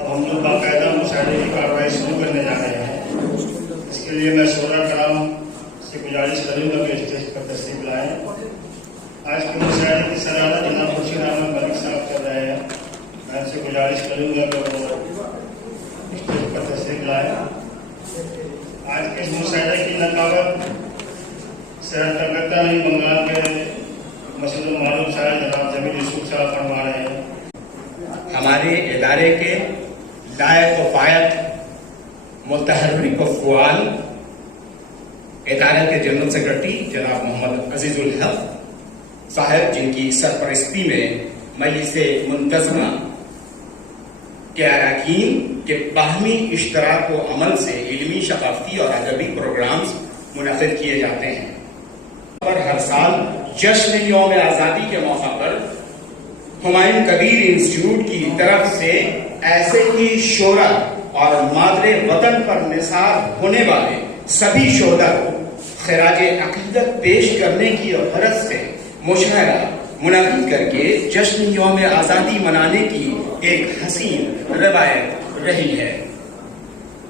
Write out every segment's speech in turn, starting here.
अब हम लोग बाकायदा मुशायरे की कार्रवाई शुरू करने जा रहे हैं। इसके लिए मैं शोरा कराम से गुजारिश करूँगा कि स्टेज पर तशरीफ लाएँ। आज के मुशायरे की सराहना जनाब खुर्शीद अहमद मलिक साहब कर रहे हैं। मैं उनसे गुजारिश करूँगा कि वो स्टेज पर तशरीफ लाएँ। आज के इस मुशायरे की नकाबत शहर कलकत्ता में बंगाल के मशहूर मालूम शायर जनाब जमील यूसुफ साहब फरमा रहे हैं। हमारे इदारे के लायक व फायक मुतहर्रिक व फ़ुआल इदारे के जनरल सेक्रेटरी जनाब मोहम्मद अजीजुल हक साहब, जिनकी सरपरस्ती में मजलिस मुंतज़मा के अरकान के बाहमी इश्तराक व अमल से इल्मी, सक़ाफ़ती और अदबी प्रोग्राम्स मुनक़िद किए जाते हैं। पर हर साल जश्न यौम आज़ादी के मौका पर हुमायूं कबीर इंस्टीट्यूट की तरफ से ऐसे ही शोरा और मादरे वतन पर निसार होने वाले सभी शोधा को खिराज अकीदत पेश करने की गरज से मुशायरा मुनक़िद करके जश्न यौम आज़ादी मनाने की एक हसीन रवायत रही है,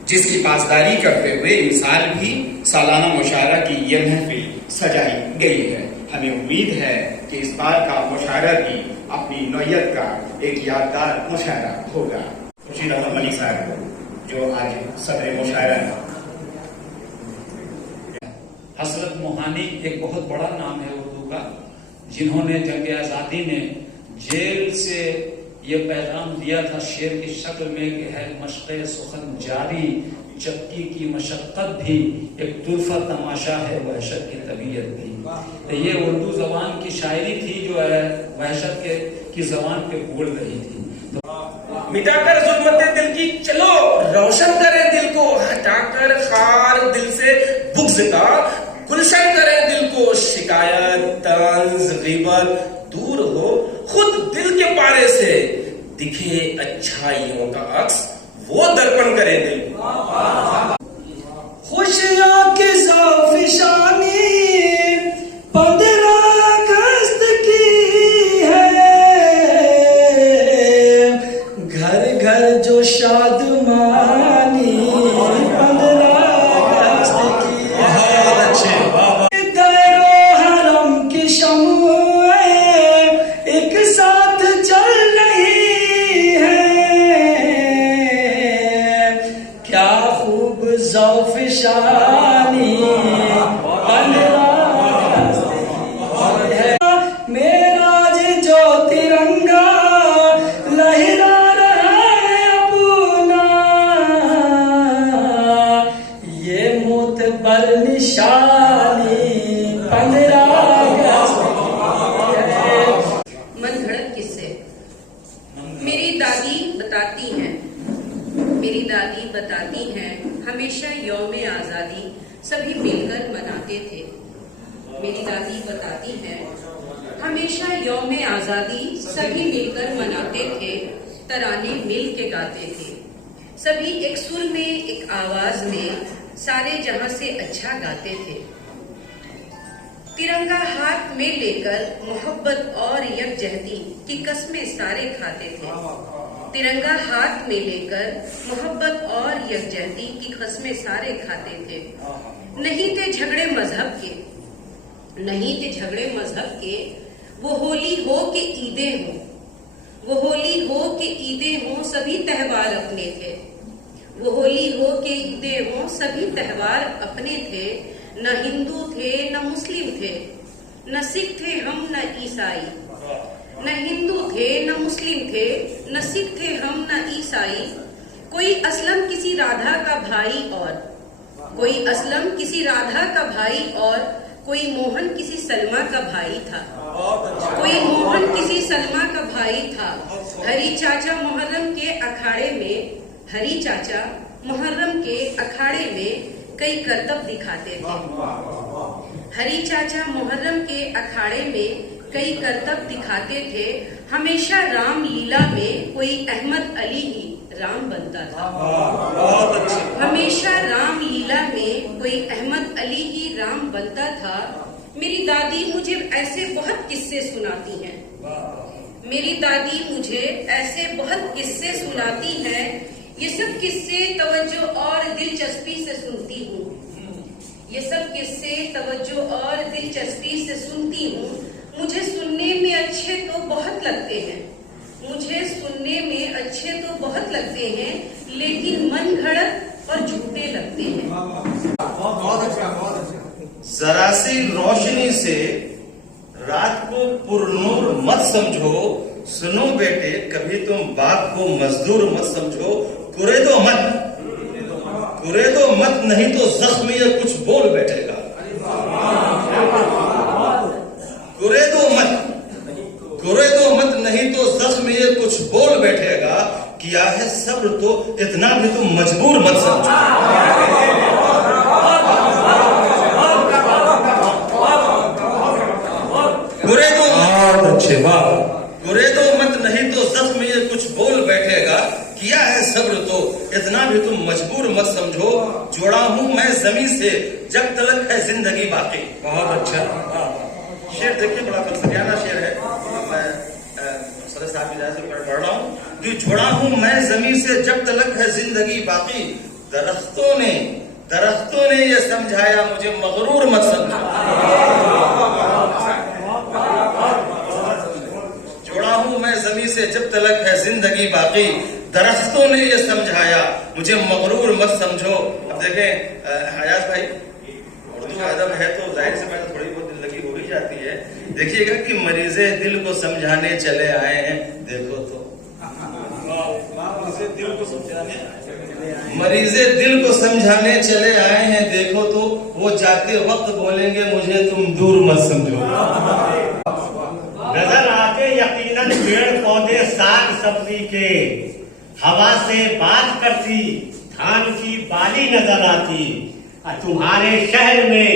जिसकी पासदारी करते हुए इस साल भी सालाना मुशायरा की यह महफिल सजाई गई है। हमें उम्मीद है कि इस बार का मुशायरा भी अपनी नौयत का एक यादगार मुशायरा होगा। खुर्शीद अहमद मलिक साहब जो आज सदर मुशायरा है। हसरत मोहानी एक बहुत बड़ा नाम है उर्दू का, जिन्होंने जंग आज़ादी में जेल से ये पैगाम दिया था शेर की शक्ल में कि है मशक़े सुखन जारी, चक्की की मशक्क़त भी एक तुरफा तमाशा है, वहशत की तबीयत भी। तो ये उर्दू जबान की शायरी थी जो है वहशत की जबान पे बोल रही थी। तो मिटाकर जुल्मत दिल की चलो रोशन करें दिल को, हटाकर खार दिल से बुग़्ज़ का गुलशन करें दिल को, शिकायत तंज ग़ीबत दूर हो खुद दिल के पारे से, दिखे अच्छाइयों का अक्स वो दर्पण करे दिल। खुशियों की ज़ाफ़िशानी 15 अगस्त की है, घर घर जो शादमानी 15 अगस्त की है। दैरो हरम की शम्में एक साथ चल रही है, क्या खूब ज़ाफ़िशानी 15 है। मेरा जो तिरंगा लहरा रहा है अपना, ये मोतबर निशानी 15 अगस्त है। मनगढ़ंत किस्से। मेरी दादी बताती हैं हमेशा यौम आज़ादी सभी मिलकर मनाते थे। मेरी दादी बताती हैं हमेशा यौम आज़ादी सभी मिलकर मनाते थे, तराने मिल के गाते थे, सभी एक सुर में एक आवाज में सारे जहां से अच्छा गाते थे। तिरंगा हाथ में लेकर मोहब्बत और यकजहती की कस्में सारे खाते थे। तिरंगा हाथ में लेकर मोहब्बत और यकजहती की कस्में सारे खाते थे। नहीं थे झगड़े मजहब के, वो होली हो के ईदें हों, सभी त्योहार अपने थे। वो होली हो के ईदें हों, सभी त्योहार अपने थे। न हिंदू थे न मुस्लिम थे, न सिख थे हम न ईसाई। न हिंदू थे न मुस्लिम थे, न सिख थे हम न ईसाई। कोई असलम किसी राधा का भाई और कोई मोहन किसी सलमा का भाई था। हरी चाचा मुहर्रम के अखाड़े में कई करतब दिखाते थे। हरी चाचा मुहर्रम के अखाड़े में कई करतब दिखाते थे। हमेशा राम लीला में कोई अहमद अली ही राम बनता था। हमेशा राम लीला में कोई अहमद अली ही राम बनता था। मेरी दादी मुझे ऐसे बहुत किस्से सुनाती हैं। किस्से तवज्जो और दिलचस्पी से सुनती हूँ। ये सब किस्से तवज्जो और दिलचस्पी से सुनती हूँ। मुझे सुनने में अच्छे तो बहुत लगते हैं, मुझे सुनने में अच्छे तो बहुत लगते हैं, लेकिन मन घड़त और झूठे लगते हैं। जरा सी रोशनी से रात को पुरनूर मत समझो, सुनो बेटे कभी तुम बाप को मजदूर मत समझो, कुरेदो मत नहीं तो जख्म ये कुछ बोल बैठेगा। कुरेदो मत नहीं तो जख्म ये कुछ बोल बैठेगा। किया है सब्र तो इतना भी तुम मजबूर मत समझो। कुरेदो मत नहीं तो जख्म ये कुछ बोल बैठेगा। किया है सब्र तो इतना भी तुम मजबूर मत समझो। जोड़ा हूं मैं जमीन से जब तलक है जिंदगी बाकी। बहुत अच्छा। शेर देखिए बड़ा फलसफियाना शेर है। मैं सर साहब की से पढ़ रहा हूँ कि जोड़ा हूं मैं जमीन से जब तलक है जिंदगी बाकी। दरख्तों ने ये समझाया मुझे मगरूर मत समझो। जोड़ा हूं मैं जमीन से जब तलक है जिंदगी बाकी। दरख्तों ने ये समझाया मुझे मगरूर मत समझो। अब देखें हयाज भाई, उर्दू अदब है तो जाहिर से बात थोड़ी बहुत दिल लगी हो ही जाती है। देखिएगा कि मरीजे दिल को समझाने चले आए हैं, देखो तो मरीजे दिल को समझाने चले आए हैं, देखो तो वो जाते वक्त बोलेंगे मुझे तुम दूर मत समझो। नजर आते यकीनन पेड़ पौधे साग सब्जी के, हवा से बात करती धान की बाली नजर आती। तुम्हारे शहर में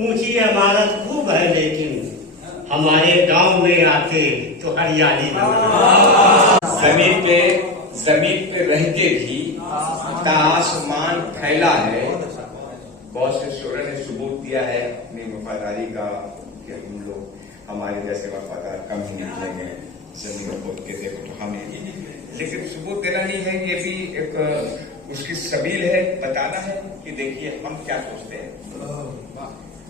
ऊंची इमारत खूब है, लेकिन हमारे गांव में आते तो हरियाली नजर आती। जमीन पे रह के भी आसमान फैला है। बहुत से शोरों ने सबूत दिया है अपनी वफादारी का कि हम लोग हमारे जैसे वफादार कम ही निकलेंगे जमीन को के देखो तो हमें, लेकिन सबूत देना नहीं है, ये भी एक उसकी सबील है, बताना है कि देखिए हम क्या सोचते हैं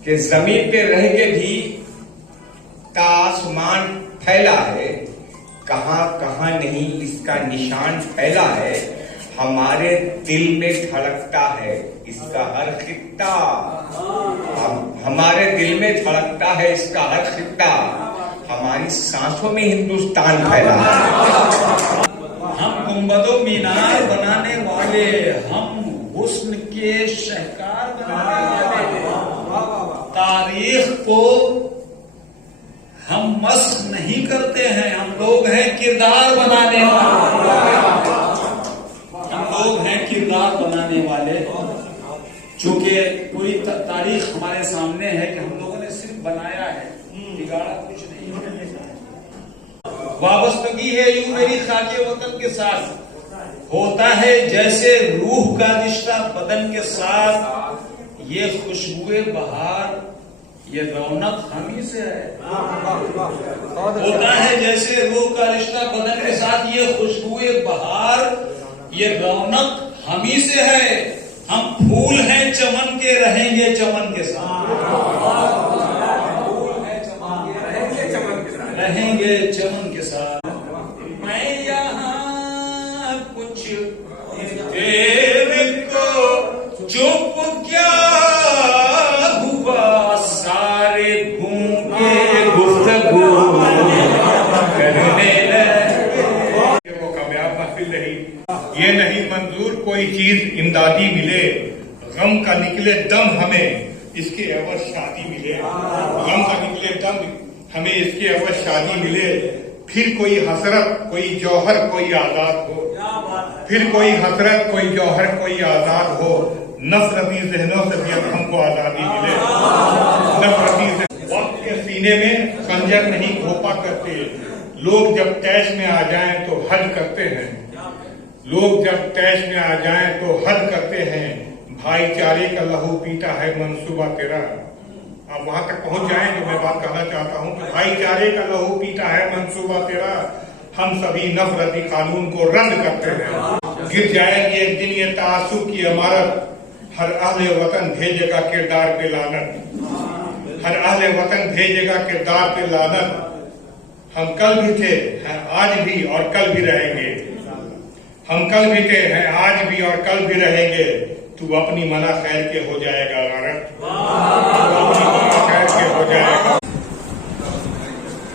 कि जमीन पे रह के भी आसमान फैला है, कहां कहां नहीं इसका निशान फैला है। हमारे दिल में धड़कता है इसका हर खित्ता, हमारे दिल में धड़कता है इसका हर खित्ता। हमारी सांसों में हिंदुस्तान फैला है। हम गुंबदों मीनार बनाने वाले, हम हुस्न के शहकार बनाने वाले, तारीख को हम मस्ख नहीं करते हैं। हम लोग हैं किरदार बनाने वाले, हम लोग हैं किरदार बनाने वाले। चूंकि पूरी तारीख हमारे सामने है कि हम लोगों ने सिर्फ बनाया है, बिगाड़ा कुछ नहीं है। वाबस्तगी है यूं मेरी खाके वतन के साथ, होता है जैसे रूह का रिश्ता बदन के साथ। ये खुशबुए बहार, ये रौनक हम ही से है। होता है जैसे रूह का रिश्ता बदन के साथ, ये खुशबुए बहार, ये रौनक हम ही से है। हम फूल हैं चमन के, रहेंगे चमन के साथ। रहेंगे चमन के साथ। मैं यहाँ कुछ देर को चुप क्या हुआ, सारे गूंगे गुफ्तगू करने लगे। वो कामयाब महफिल रही। ये नहीं मंजूर कोई चीज इमदादी मिले, गम का निकले दम हमें इसके एवज शादी मिले। गम का निकले दम हमें इसके एवज शादी मिले। फिर कोई हसरत कोई जौहर कोई आजाद हो, फिर कोई हसरत कोई जौहर कोई आजाद हो। नफरती जहनों से भी अब हमको आजादी मिले। नफरती वक्त के सीने में खंजर नहीं घोपा करते। लोग जब तैश में आ जाएं तो हद करते हैं, लोग जब तैश में आ जाएं तो हद करते हैं। भाईचारे का लहू पीता है मंसूबा तेरा। आप वहां तक पहुंच जाएं तो मैं बात कहना चाहता हूं कि भाईचारे का लहू पीता है मंसूबा तेरा। हम सभी नफरती कानून को रद्द करते हैं। गिर जाएगी एक दिन ये तासुब की इमारत, हर अहले वतन भेजेगा किरदार पे लानत, हर अहले वतन भेजेगा किरदार पे लानत। हम कल भी थे, हैं आज भी और कल भी रहेंगे, हम कल भी थे, हैं आज भी और कल भी रहेंगे। तू अपनी मना खैर के हो जाएगा गारत, तू अपनी मना खैर के हो जाएगा